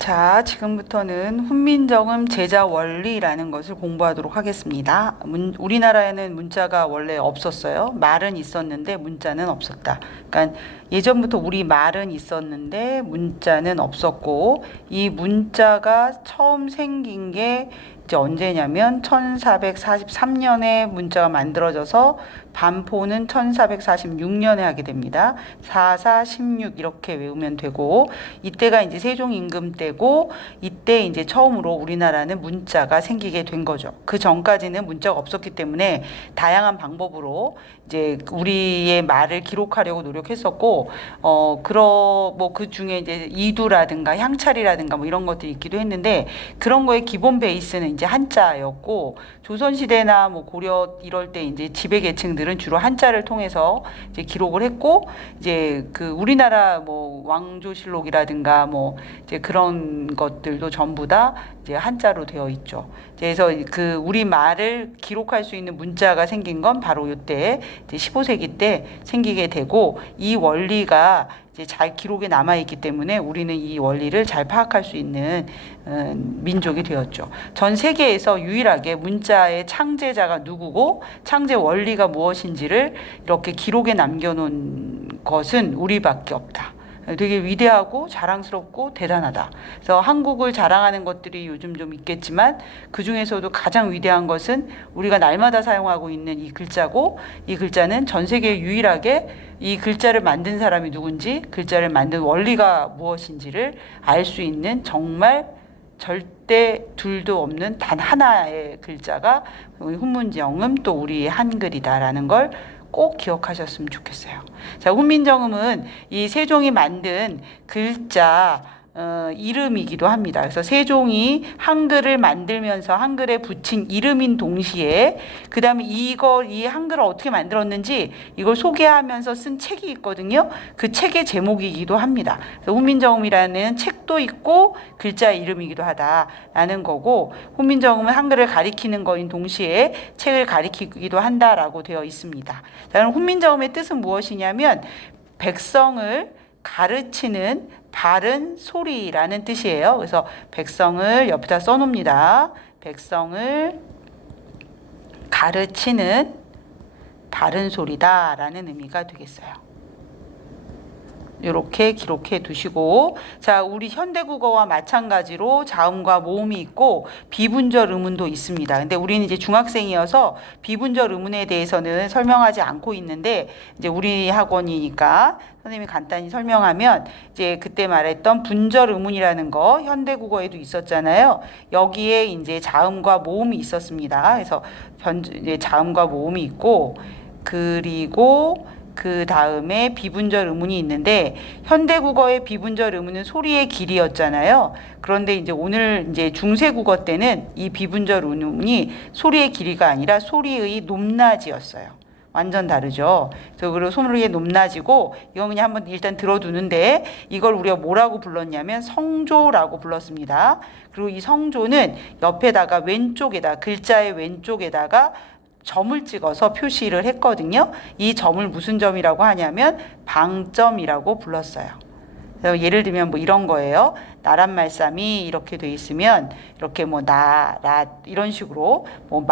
자, 지금부터는 훈민정음 제자 원리라는 것을 공부하도록 하겠습니다. 우리나라에는 문자가 원래 없었어요. 말은 있었는데 문자는 없었다. 그러니까 예전부터 우리 말은 있었는데 문자는 없었고, 이 문자가 처음 생긴 게 이제 언제냐면 1443년에 문자가 만들어져서 반포는 1446년에 하게 됩니다. 4416 이렇게 외우면 되고, 이때가 이제 세종 임금 때고, 이때 이제 처음으로 우리나라는 문자가 생기게 된 거죠. 그 전까지는 문자가 없었기 때문에 다양한 방법으로 이제 우리의 말을 기록하려고 노력했었고, 그 중에 이제 이두라든가 향찰이라든가 뭐 이런 것들이 있기도 했는데, 그런 거의 기본 베이스는 이제 한자였고, 조선시대나 뭐 고려 이럴 때 이제 지배계층들은 주로 한자를 통해서 이제 기록을 했고, 이제 그 우리나라 뭐 왕조실록이라든가 뭐 이제 그런 것들도 전부 다 이제 한자로 되어 있죠. 그래서 그 우리 말을 기록할 수 있는 문자가 생긴 건 바로 이때 이제 15세기 때 생기게 되고, 이 원리가 이제 잘 기록에 남아 있기 때문에 우리는 이 원리를 잘 파악할 수 있는 민족이 되었죠. 전 세계에서 유일하게 문자의 창제자가 누구고 창제 원리가 무엇인지를 이렇게 기록에 남겨놓은 것은 우리밖에 없다. 되게 위대하고 자랑스럽고 대단하다. 그래서 한국을 자랑하는 것들이 요즘 좀 있겠지만, 그 중에서도 가장 위대한 것은 우리가 날마다 사용하고 있는 이 글자고, 이 글자는 전 세계에 유일하게 이 글자를 만든 사람이 누군지, 글자를 만든 원리가 무엇인지를 알 수 있는 정말 절대 둘도 없는 단 하나의 글자가 훈민정음, 또 우리 한글이다라는 걸 꼭 기억하셨으면 좋겠어요. 자, 훈민정음은 이 세종이 만든 글자 이름이기도 합니다. 그래서 세종이 한글을 만들면서 한글에 붙인 이름인 동시에, 그 다음에 이 한글을 어떻게 만들었는지 이걸 소개하면서 쓴 책이 있거든요. 그 책의 제목이기도 합니다. 그래서 훈민정음이라는 책도 있고 글자 이름이기도 하다라는 거고, 훈민정음은 한글을 가리키는 거인 동시에 책을 가리키기도 한다라고 되어 있습니다. 자, 그럼 훈민정음의 뜻은 무엇이냐면 백성을 가르치는 바른 소리라는 뜻이에요. 그래서 백성을 옆에다 써놓습니다. 백성을 가르치는 바른 소리다라는 의미가 되겠어요. 이렇게 기록해 두시고, 자, 우리 현대국어와 마찬가지로 자음과 모음이 있고 비분절 의문도 있습니다. 근데 우리는 이제 중학생이어서 비분절 의문에 대해서는 설명하지 않고 있는데, 이제 우리 학원이니까 선생님이 간단히 설명하면, 이제 그때 말했던 분절 의문이라는 거 현대국어에도 있었잖아요. 여기에 이제 자음과 모음이 있었습니다. 그래서 이제 자음과 모음이 있고, 그리고 그 다음에 비분절 의문이 있는데, 현대국어의 비분절 의문은 소리의 길이였잖아요. 그런데 이제 오늘 이제 중세국어 때는 이 비분절 의문이 소리의 길이가 아니라 소리의 높낮이였어요. 완전 다르죠. 그리고 소리의 높낮이고, 이거 그냥 한번 일단 들어두는데, 이걸 우리가 뭐라고 불렀냐면 성조라고 불렀습니다. 그리고 이 성조는 옆에다가 글자의 왼쪽에다가 점을 찍어서 표시를 했거든요. 이 점을 무슨 점이라고 하냐면 방점이라고 불렀어요. 예를 들면 뭐 이런 거예요. 나란 말씀이 이렇게 돼 있으면 이렇게 뭐 이런 식으로 뭐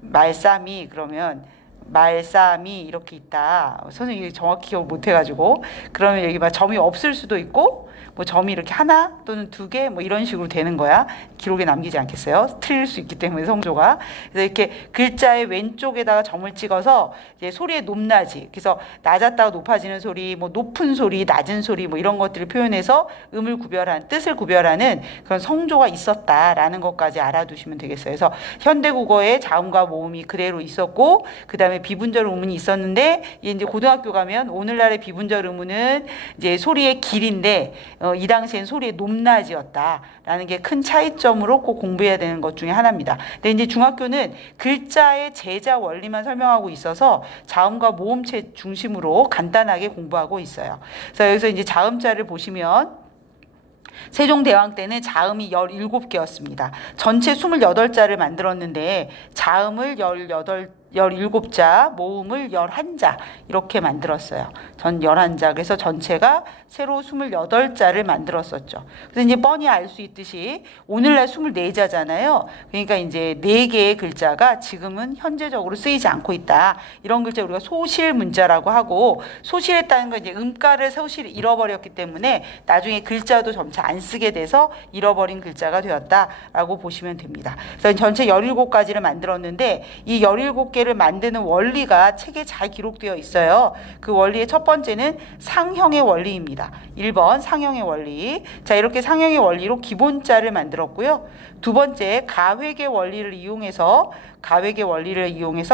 말쌈이 그러면 말쌈이 이렇게 있다. 선생님이 정확히 기억 못 해가지고, 그러면 여기 막 점이 없을 수도 있고, 뭐 점이 이렇게 하나 또는 두 개 뭐 이런 식으로 되는 거야. 기록에 남기지 않겠어요? 틀릴 수 있기 때문에 성조가. 그래서 이렇게 글자의 왼쪽에다가 점을 찍어서 이제 소리의 높낮이, 그래서 낮았다가 높아지는 소리, 뭐 높은 소리, 낮은 소리 뭐 이런 것들을 표현해서 뜻을 구별하는 그런 성조가 있었다라는 것까지 알아두시면 되겠어요. 그래서 현대국어에 자음과 모음이 그대로 있었고, 그 다음에 비분절 의문이 있었는데, 이제 고등학교 가면 오늘날의 비분절 의문은 이제 소리의 길인데, 이 당시엔 소리의 높낮이었다라는 게 큰 차이점으로 꼭 공부해야 되는 것 중에 하나입니다. 근데 이제 중학교는 글자의 제자 원리만 설명하고 있어서 자음과 모음체 중심으로 간단하게 공부하고 있어요. 그래서 여기서 이제 자음자를 보시면, 세종대왕 때는 자음이 17개였습니다. 전체 28자를 만들었는데 자음을 18 17자, 모음을 11자 이렇게 만들었어요. 전 11자. 그래서 전체가 새로 28자를 만들었었죠. 그래서 이제 뻔히 알 수 있듯이 오늘날 24자잖아요. 그러니까 이제 4개의 글자가 지금은 현재적으로 쓰이지 않고 있다. 이런 글자 우리가 소실 문자라고 하고, 소실했다는 건 이제 음가를 소실을 잃어버렸기 때문에 나중에 글자도 점차 안 쓰게 돼서 잃어버린 글자가 되었다라고 보시면 됩니다. 그래서 전체 17가지를 만들었는데 이 17개를 만드는 원리가 책에 잘 기록되어 있어요. 그 원리의 첫 번째는 상형의 원리입니다. 1번 상형의 원리. 자, 이렇게 상형의 원리로 기본자를 만들었고요. 두 번째 가획의 원리를 이용해서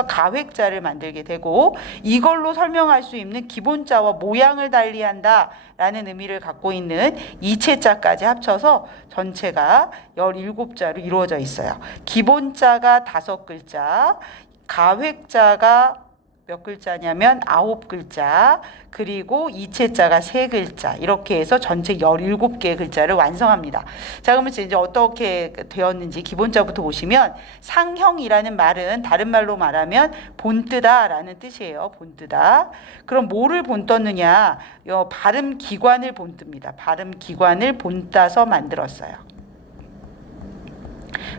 가획자를 만들게 되고, 이걸로 설명할 수 있는 기본자와 모양을 달리한다 라는 의미를 갖고 있는 이체자까지 합쳐서 전체가 17자로 이루어져 있어요. 기본자가 5글자, 가획자가 몇 글자냐면 9글자, 그리고 이체자가 3글자, 이렇게 해서 전체 17개의 글자를 완성합니다. 자, 그러면 이제 어떻게 되었는지 기본자부터 보시면, 상형이라는 말은 다른 말로 말하면 본뜨다라는 뜻이에요. 본뜨다. 그럼 뭐를 본떴느냐? 발음 기관을 본뜹니다. 발음 기관을 본따서 만들었어요.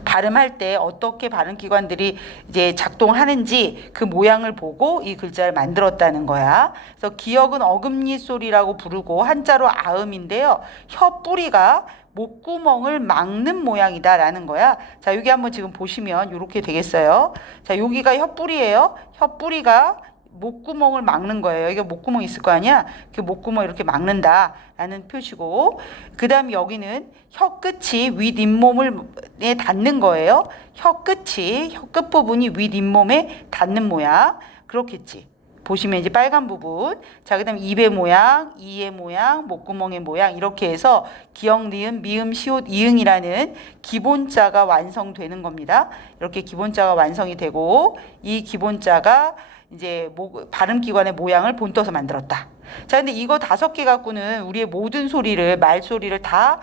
발음할 때 어떻게 발음 기관들이 이제 작동하는지 그 모양을 보고 이 글자를 만들었다는 거야. 그래서 기역은 어금니 소리라고 부르고 한자로 아음인데요. 혀 뿌리가 목구멍을 막는 모양이다라는 거야. 자, 여기 한번 지금 보시면 이렇게 되겠어요. 자, 여기가 혀 뿌리예요. 혀 뿌리가 목구멍을 막는 거예요. 여기가 목구멍 있을 거 아니야? 그 목구멍 이렇게 막는다라는 표시고, 그 다음 여기는 혀 끝이 윗 잇몸에 닿는 거예요. 혀 끝부분이 윗 잇몸에 닿는 모양. 그렇겠지. 보시면 이제 빨간 부분. 자, 그 다음 입의 모양, 이의 모양, 목구멍의 모양, 이렇게 해서 기역, 니은, 미음, 시옷, 이응이라는 기본자가 완성되는 겁니다. 이렇게 기본자가 완성이 되고, 이 기본자가 이제 발음기관의 모양을 본떠서 만들었다. 자, 근데 이거 5개 갖고는 우리의 모든 소리를, 말소리를 다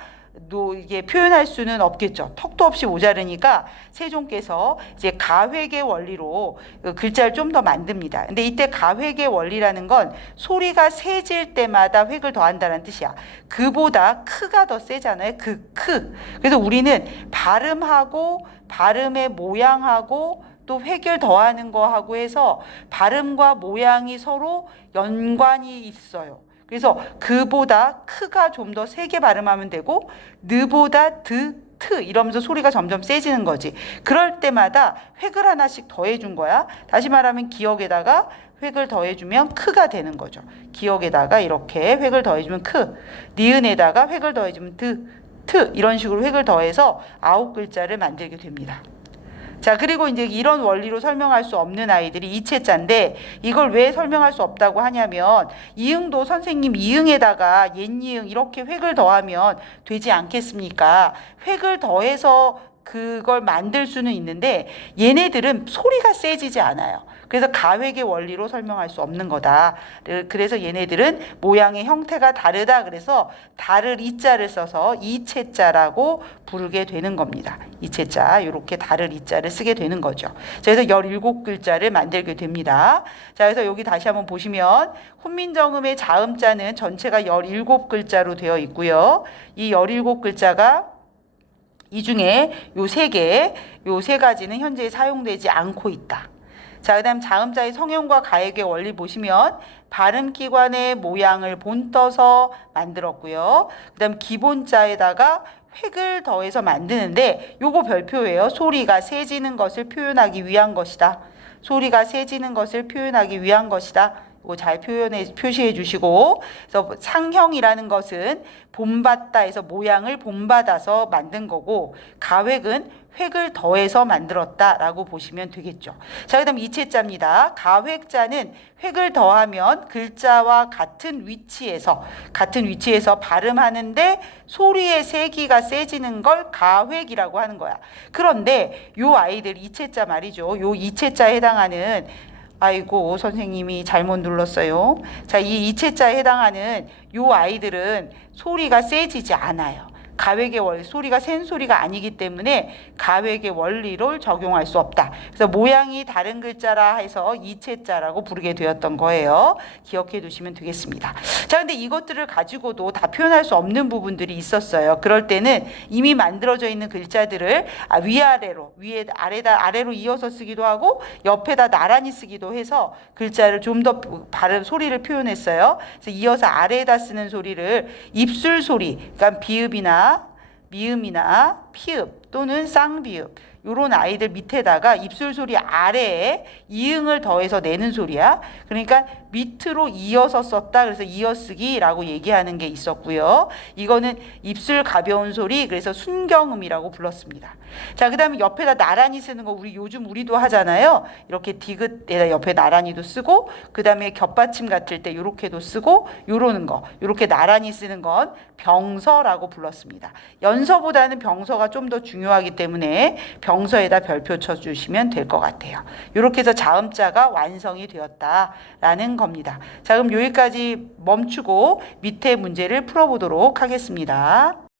이게 표현할 수는 없겠죠. 턱도 없이 모자르니까 세종께서 이제 가획의 원리로 글자를 좀 더 만듭니다. 근데 이때 가획의 원리라는 건 소리가 세질 때마다 획을 더한다는 뜻이야. 그보다 크가 더 세잖아요. 그래서 우리는 발음하고 발음의 모양하고 또 획을 더하는 거하고 해서 발음과 모양이 서로 연관이 있어요. 그래서 그보다 크가 좀 더 세게 발음하면 되고, 느보다 드, 트 이러면서 소리가 점점 세지는 거지. 그럴 때마다 획을 하나씩 더해준 거야. 다시 말하면 기역에다가 획을 더해주면 크가 되는 거죠. 기역에다가 이렇게 획을 더해주면 크, 니은에다가 획을 더해주면 드, 트, 이런 식으로 획을 더해서 9글자를 만들게 됩니다. 자, 그리고 이제 이런 원리로 설명할 수 없는 아이들이 이체자인데, 이걸 왜 설명할 수 없다고 하냐면, 이응도 선생님 이응에다가 옛이응 이렇게 획을 더하면 되지 않겠습니까? 획을 더해서 그걸 만들 수는 있는데 얘네들은 소리가 세지지 않아요. 그래서 가획의 원리로 설명할 수 없는 거다. 그래서 얘네들은 모양의 형태가 다르다. 그래서 다를 이자를 써서 이체자라고 부르게 되는 겁니다. 이체자, 이렇게 다를 이자를 쓰게 되는 거죠. 그래서 17글자를 만들게 됩니다. 자, 그래서 여기 다시 한번 보시면 훈민정음의 자음자는 전체가 17글자로 되어 있고요. 이 17글자가 이 중에 요 세 가지는 현재 사용되지 않고 있다. 자, 그 다음 자음자의 성형과 가획의 원리 보시면 발음기관의 모양을 본떠서 만들었고요. 그 다음 기본자에다가 획을 더해서 만드는데 요거 별표예요. 소리가 세지는 것을 표현하기 위한 것이다. 소리가 세지는 것을 표현하기 위한 것이다. 이거 잘 표시해 주시고, 그래서 상형이라는 것은 본받다 해서 모양을 본받아서 만든 거고, 가획은 획을 더해서 만들었다라고 보시면 되겠죠. 자, 그 다음 이체자입니다. 가획자는 획을 더하면 글자와 같은 위치에서 발음하는데 소리의 세기가 세지는 걸 가획이라고 하는 거야. 그런데 요 아이들 이체자 말이죠. 요 이체자에 해당하는, 아이고 선생님이 잘못 눌렀어요. 자, 이 이체자에 해당하는 요 아이들은 소리가 세지지 않아요. 가획의 원리, 소리가 센 소리가 아니기 때문에 가획의 원리를 적용할 수 없다. 그래서 모양이 다른 글자라 해서 이체자라고 부르게 되었던 거예요. 기억해 두시면 되겠습니다. 자, 근데 이것들을 가지고도 다 표현할 수 없는 부분들이 있었어요. 그럴 때는 이미 만들어져 있는 글자들을 위아래로, 아래로 이어서 쓰기도 하고 옆에다 나란히 쓰기도 해서 글자를 좀 더 바른 소리를 표현했어요. 그래서 이어서 아래에다 쓰는 소리를 입술 소리, 그러니까 비읍이나 미음이나 피읍 또는 쌍비읍, 요런 아이들 밑에다가 입술 소리 아래에 이응을 더해서 내는 소리야. 그러니까 밑으로 이어서 썼다. 그래서 이어쓰기라고 얘기하는 게 있었고요. 이거는 입술 가벼운 소리, 그래서 순경음이라고 불렀습니다. 자, 그 다음에 옆에다 나란히 쓰는 거 요즘 우리도 하잖아요. 이렇게 디귿에다 옆에 나란히도 쓰고, 그 다음에 겹받침 같을 때 요렇게도 쓰고, 요러는 거, 요렇게 나란히 쓰는 건 병서라고 불렀습니다. 연서보다는 병서가 좀 더 중요하기 때문에 병서에다 별표 쳐주시면 될 것 같아요. 이렇게 해서 자음자가 완성이 되었다라는 겁니다. 자, 그럼 여기까지 멈추고 밑에 문제를 풀어보도록 하겠습니다.